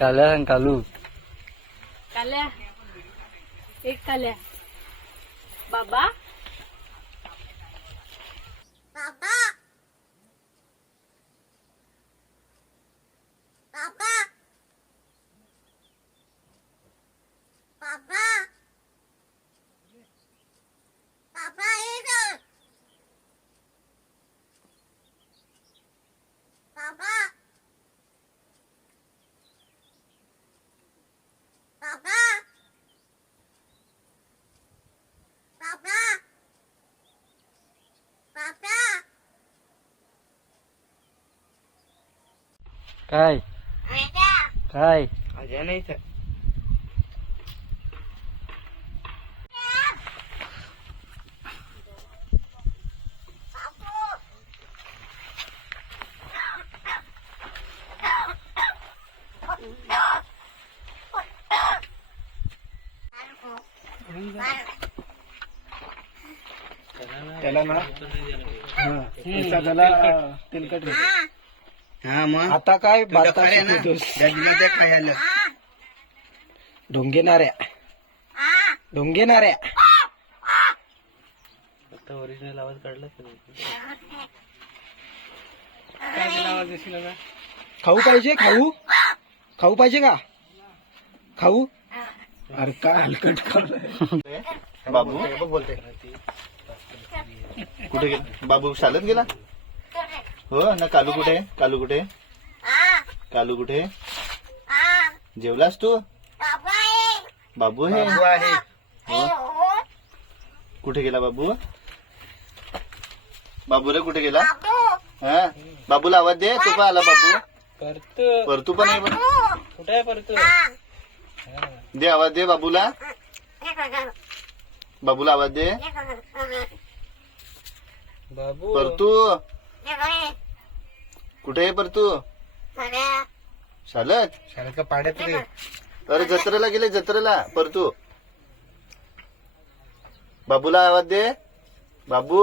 काल्या आणि कालू. काल्या. एक काल्या. बाबा. काय काय अजय नाही सर त्याला ना हा, त्याचा त्याला अं, तेलकट होतं. हा मग? आता काय आहे ना? शिकवतोस खायला ढोंगेणाऱ्या ढोंगेणाऱ्या आता ओरिजिनल आवाज काढला खाऊ पाहिजे खाऊ? खाऊ पाहिजे का? खाऊ? अरे काय हलकट खाल्लंय बाबू? बोलते कुठे गेला बाबू शाळेत गेला? हो ना कालू कुठे? कालू कुठे? कालू कुठे? जेवलास तू? बाबू हे. हो. कुठे गेला बाबू? बाबू रे कुठे गेला? हा? बाबूला आवाज दे तू पण आला बाबू. परत. परतू पण आहे कुठे आहे परत? दे आवाज दे बाबूला. बाबूला आवाज दे. बाबू. परतू. कुठे आहे परतू शाळेत शाळेत का पाड्यात रे. अरे जत्रेला गेले जत्रेला. परतू बाबूला आवाज दे. बाबू.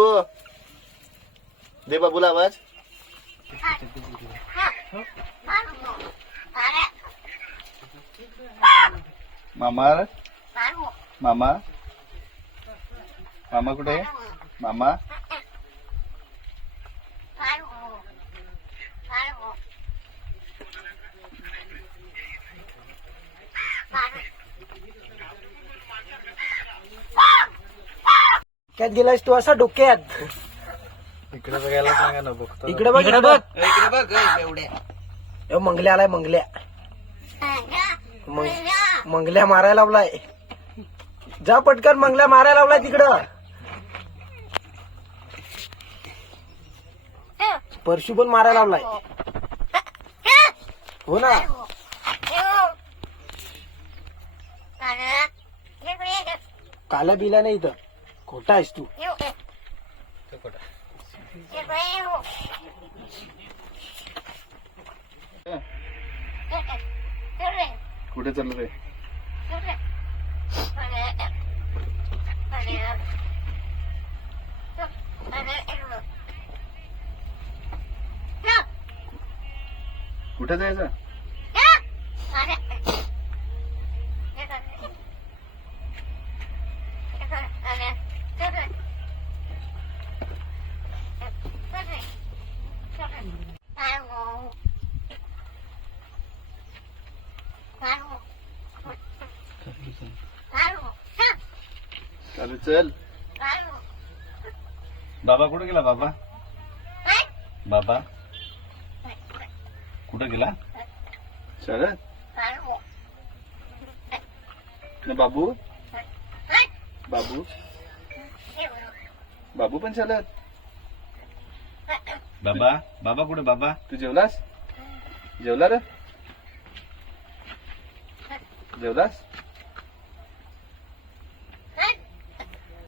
दे बाबूला आवाज. मामा. मामा. मामा. कुठे? आहे? मामा. काय गेलास तू असा डोक्यात. इकडे बघायला सांगा ना बघतो इकडे बघ इकडे बघ. इकडे बघ एवढ्या. ए, मंगल्या आलाय मंगल्या. मंग- मंगल्या मारायला लावलाय. जा पटकन मंगल्या मारायला लावलाय तिकडं. परशु पण मारायला लावलाय. हो ना. काला बिला नाही इथं. खोटा आहेस तू. कुठे चाललं रे? कुठे जायचं? चालू चल. बाबा कुठे गेला बाबा? बाबा? कुठे गेला? चल बाबू? बाबू? बाबू पण चालत बाबा? बाबा कुठे? बाबा? तू जेवलास? जेवला रे? जेवलास?